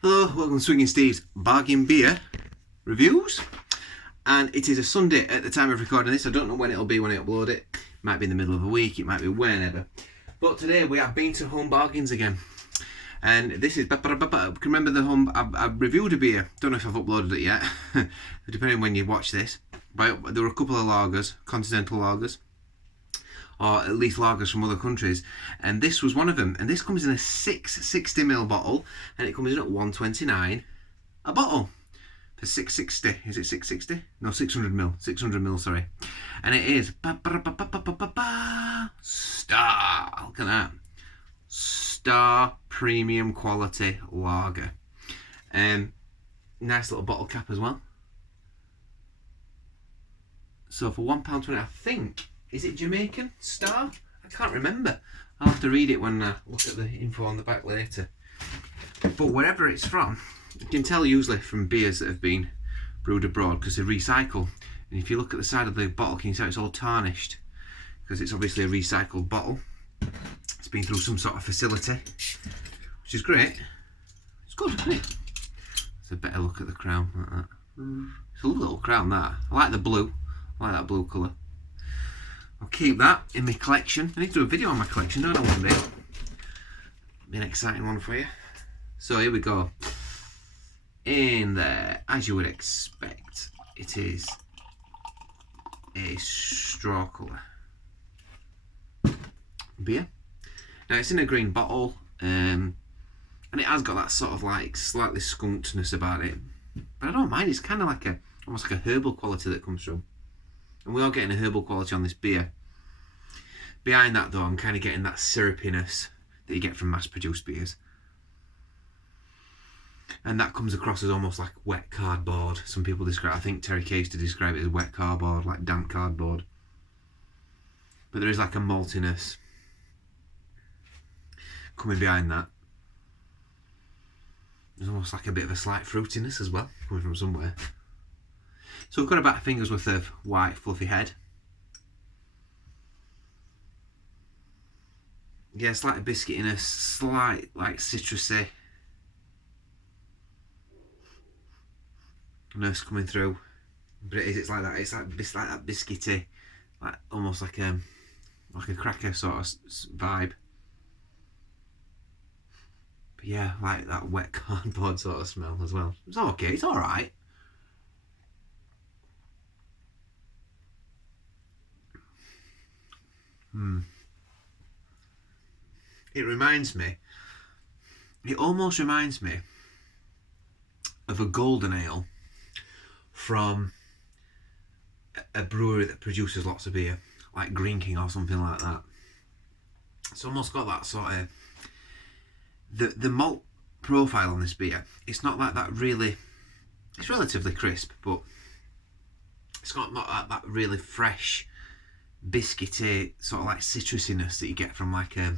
Hello, welcome to Swinging Steve's Bargain Beer Reviews. And it is a Sunday at the time of recording this. I don't know when it'll be when I upload it. It might be in the middle of a week, it might be whenever. But today we have been to Home Bargains again. And this is, remember the Home, I've reviewed a beer. Don't know if I've uploaded it yet, depending on when you watch this. But there were a couple of lagers, continental lagers, or at least lagers from other countries, and this was one of them. And this comes in a 660ml bottle, and it comes in at $1.29 a bottle for 660. Is it 660? No, 600ml. 600ml, sorry. And it is Star. Look at that. Star premium quality lager. Nice little bottle cap as well. So for £1.20, I think. Is it Jamaican Star? I can't remember. I'll have to read it when I look at the info on the back later. But wherever it's from, you can tell usually from beers that have been brewed abroad because they recycle. And if you look at the side of the bottle, can you see it's all tarnished? Because it's obviously a recycled bottle. It's been through some sort of facility, which is great. It's good, isn't it? It's a better look at the crown like that. It's a little crown, that. I like the blue. I like that blue colour. I'll keep that in my collection. I need to do a video on my collection, don't I, one day? Be an exciting one for you. So here we go. In there, as you would expect, it is a straw colour beer. Now it's in a green bottle, and it has got that sort of like slightly skunkedness about it. But I don't mind. It's kind of like almost like a herbal quality that comes through. And we are getting a herbal quality on this beer. Behind that though, I'm kind of getting that syrupiness that you get from mass-produced beers. And that comes across as almost like wet cardboard. Some people describe, I think Terry K used to describe it as wet cardboard, like damp cardboard. But there is like a maltiness coming behind that. There's almost like a bit of a slight fruitiness as well, coming from somewhere. So we've got about a finger's worth of white fluffy head. Yeah, slight biscuitiness, slight like citrusy ness coming through. But it's like that. It's like that biscuity, like almost like a cracker sort of vibe. But yeah, like that wet cardboard sort of smell as well. It's okay. It's all right. It almost reminds me of a golden ale from a brewery that produces lots of beer, like Green King or something like that. It's almost got that sort of, the malt profile on this beer, it's not like that really, it's relatively crisp, but it's got not that really fresh, biscuity, sort of like citrusiness that you get from like a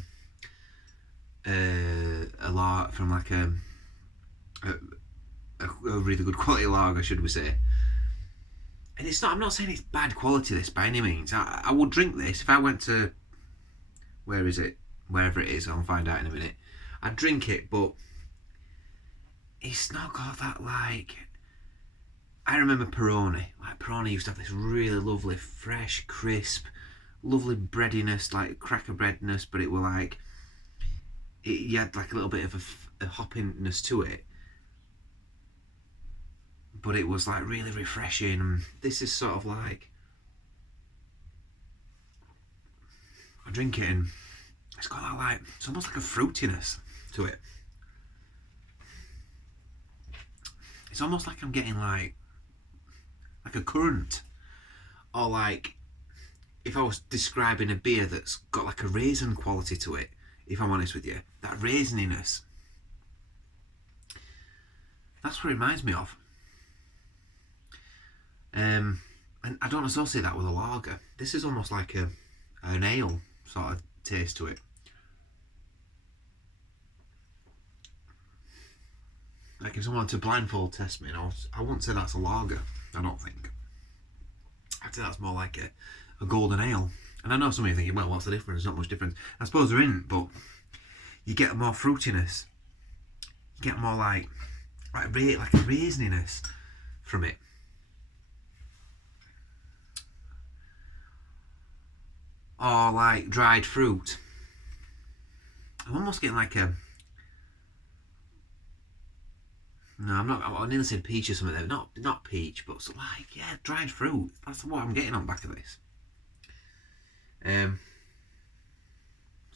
really good quality lager, should we say. And it's not, I'm not saying it's bad quality, this, by any means. I would drink this if I went to, wherever it is, I'll find out in a minute. I'd drink it, but it's not got that, like, I remember Peroni. Like, Peroni used to have this really lovely, fresh, crisp, lovely breadiness, like cracker breadness, but it were like, you had like a little bit of a hoppiness to it, but it was like really refreshing. And this is sort of like, I drink it and it's got that like, it's almost like a fruitiness to it. It's almost like I'm getting like a currant, or like if I was describing a beer that's got like a raisin quality to it, if I'm honest with you, that raisininess, that's what it reminds me of. And I don't associate that with a lager. This is almost like an ale sort of taste to it. Like if someone were to blindfold test me, I wouldn't say that's a lager, I don't think. I'd say that's more like a golden ale. And I know some of you are thinking, well, what's the difference? There's not much difference. I suppose there isn't, but you get more fruitiness. get more like a raisininess from it. Or like dried fruit. I'm almost getting like a... No, I'm not. I nearly said peach or something there. Not peach, but like, yeah, dried fruit. That's what I'm getting on back of this.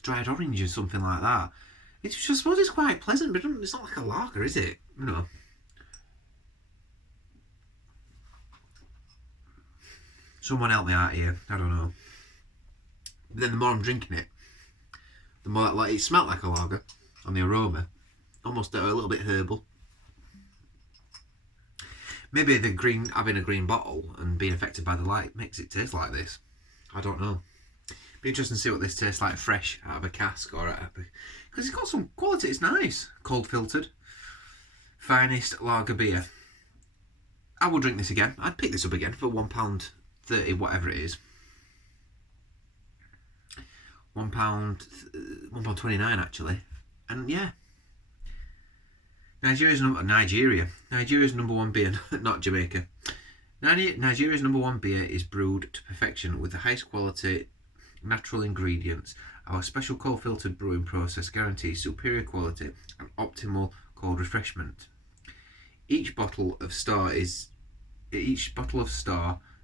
Dried orange or something like that. It's just, I suppose it's quite pleasant, but it's not like a lager, is it? You know. Someone help me out here. I don't know. But then the more I'm drinking it, the more like it smelled like a lager on the aroma, almost a little bit herbal. Maybe having a green bottle and being affected by the light makes it taste like this. I don't know. Be interesting to see what this tastes like fresh out of a cask or because it's got some quality. It's nice, cold filtered, finest lager beer. I will drink this again. I'd pick this up again for £1.30, whatever it is. £1.29 actually, and yeah. Nigeria's number one beer, not Jamaica. Nigeria's number one beer is brewed to perfection with the highest quality natural ingredients. Our special cold filtered brewing process guarantees superior quality and optimal cold refreshment. Each bottle of Star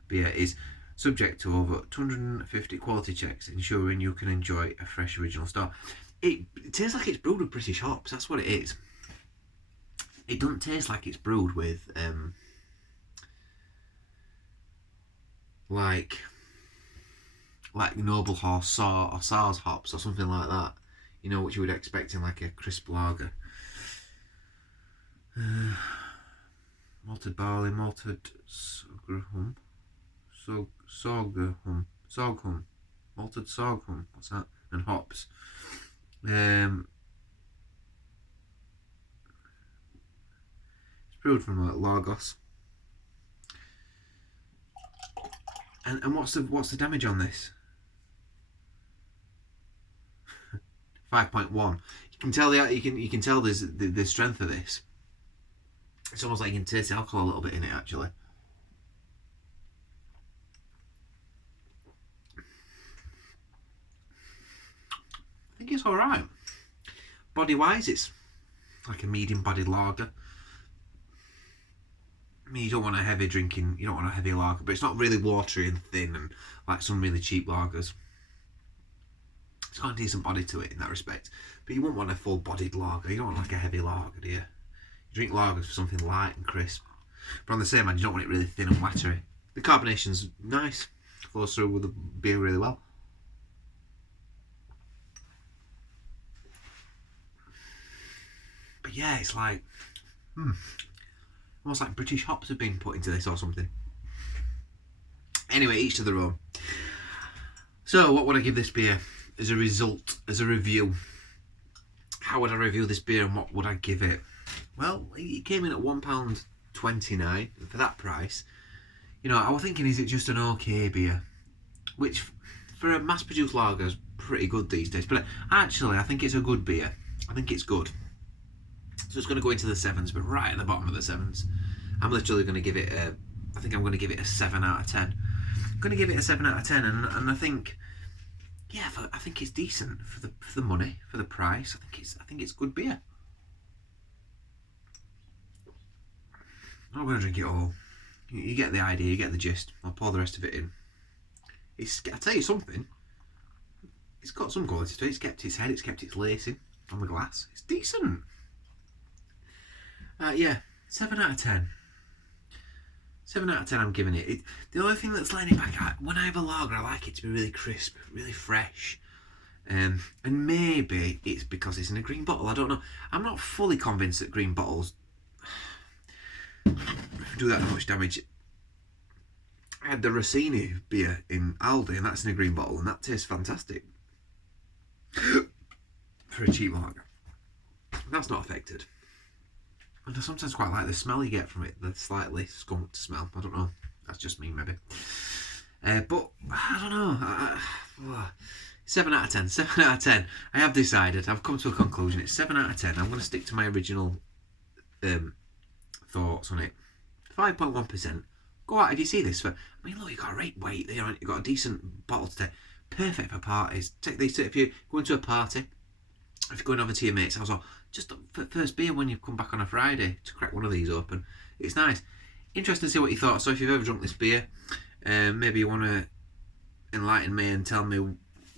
beer is subject to over 250 quality checks, ensuring you can enjoy a fresh original Star. It tastes like it's brewed with British hops. That's what it is. It doesn't taste like it's brewed with like Noble Horse or SARS hops or something like that. You know, which you would expect in like a crisp lager. Malted barley, malted sorghum, malted sorghum. What's that? And hops. Brewed from Lagos. And what's the damage on this? 5.1. You can tell you can tell there's the strength of this. It's almost like you can taste the alcohol a little bit in it actually. I think it's alright. Body wise, it's like a medium bodied lager. I mean, you don't want a heavy lager, but it's not really watery and thin and like some really cheap lagers. It's got a decent body to it in that respect, but you won't want a full-bodied lager. You don't want like a heavy lager, do you? You drink lagers for something light and crisp. But on the same hand, you don't want it really thin and watery. The carbonation's nice, flows through with the beer really well. But yeah, it's like, almost like British hops have been put into this or something. Anyway, each to their own. So, what would I give this beer as a result, as a review? How would I review this beer and what would I give it? Well, it came in at £1.29 for that price. You know, I was thinking, is it just an okay beer? Which, for a mass-produced lager, is pretty good these days. But actually, I think it's a good beer. I think it's good. So it's going to go into the 7s, but right at the bottom of the 7s. I'm literally going to give it I think I'm going to give it a 7 out of 10. I'm going to give it a 7 out of 10, and I think, yeah, I think it's decent for the money, for the price. I think it's good beer. I'm not going to drink it all. You get the idea, you get the gist. I'll pour the rest of it in. I'll tell you something. It's got some quality to it. It's kept its head. It's kept its lacing on the glass. It's decent. Yeah, 7 out of 10. 7 out of 10 I'm giving it. The only thing that's letting it back, when I have a lager, I like it to be really crisp, really fresh. And maybe it's because it's in a green bottle. I don't know. I'm not fully convinced that green bottles do that much damage. I had the Rossini beer in Aldi, and that's in a green bottle, and that tastes fantastic for a cheap lager. That's not affected. And I sometimes quite like the smell you get from it, the slightly skunked smell. I don't know, that's just me maybe. But I don't know. 7 out of 10. 7 out of 10. I have decided. I've come to a conclusion. It's 7 out of 10. I'm going to stick to my original thoughts on it. 5.1%. Go out if you see this for. I mean, look, you got a great weight there. You got a decent bottle to take. Perfect for parties. Take these if you're going to a party. If you're going over to your mate's house, or just for first beer when you come back on a Friday to crack one of these open. It's nice. Interesting to see what you thought. So if you've ever drunk this beer, maybe you want to enlighten me and tell me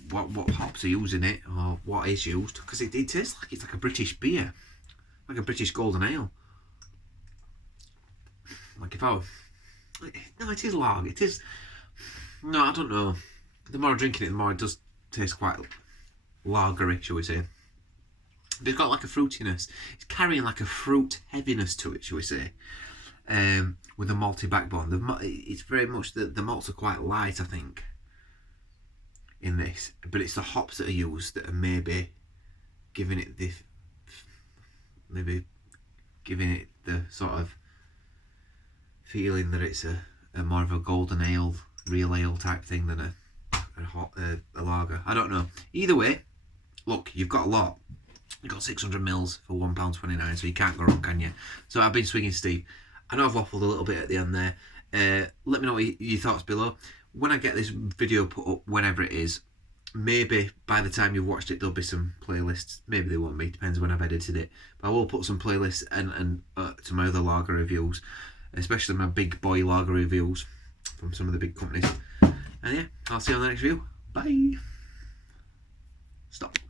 what hops are using it or what is used, because it tastes like it's like a British beer, like a British golden ale. Like if I were, no, it is lager. It is. No, I don't know. The more I drink it, the more it does taste quite lagery, shall we say. But it's got like a fruitiness. It's carrying like a fruit heaviness to it, shall we say. With a malty backbone. It's very much the malts are quite light, I think, in this. But it's the hops that are used that are maybe giving it the sort of feeling that it's a more of a golden ale, real ale type thing than a lager. I don't know. Either way, look, you've got a lot. You've got 600 mils for £1.29, so you can't go wrong, can you? So I've been swinging Steve. I know I've waffled a little bit at the end there. Let me know what your thoughts below. When I get this video put up, whenever it is, maybe by the time you've watched it, there'll be some playlists. Maybe there won't be, depends when I've edited it. But I will put some playlists and to my other lager reviews, especially my big boy lager reviews from some of the big companies. And yeah, I'll see you on the next video. Bye. Stop.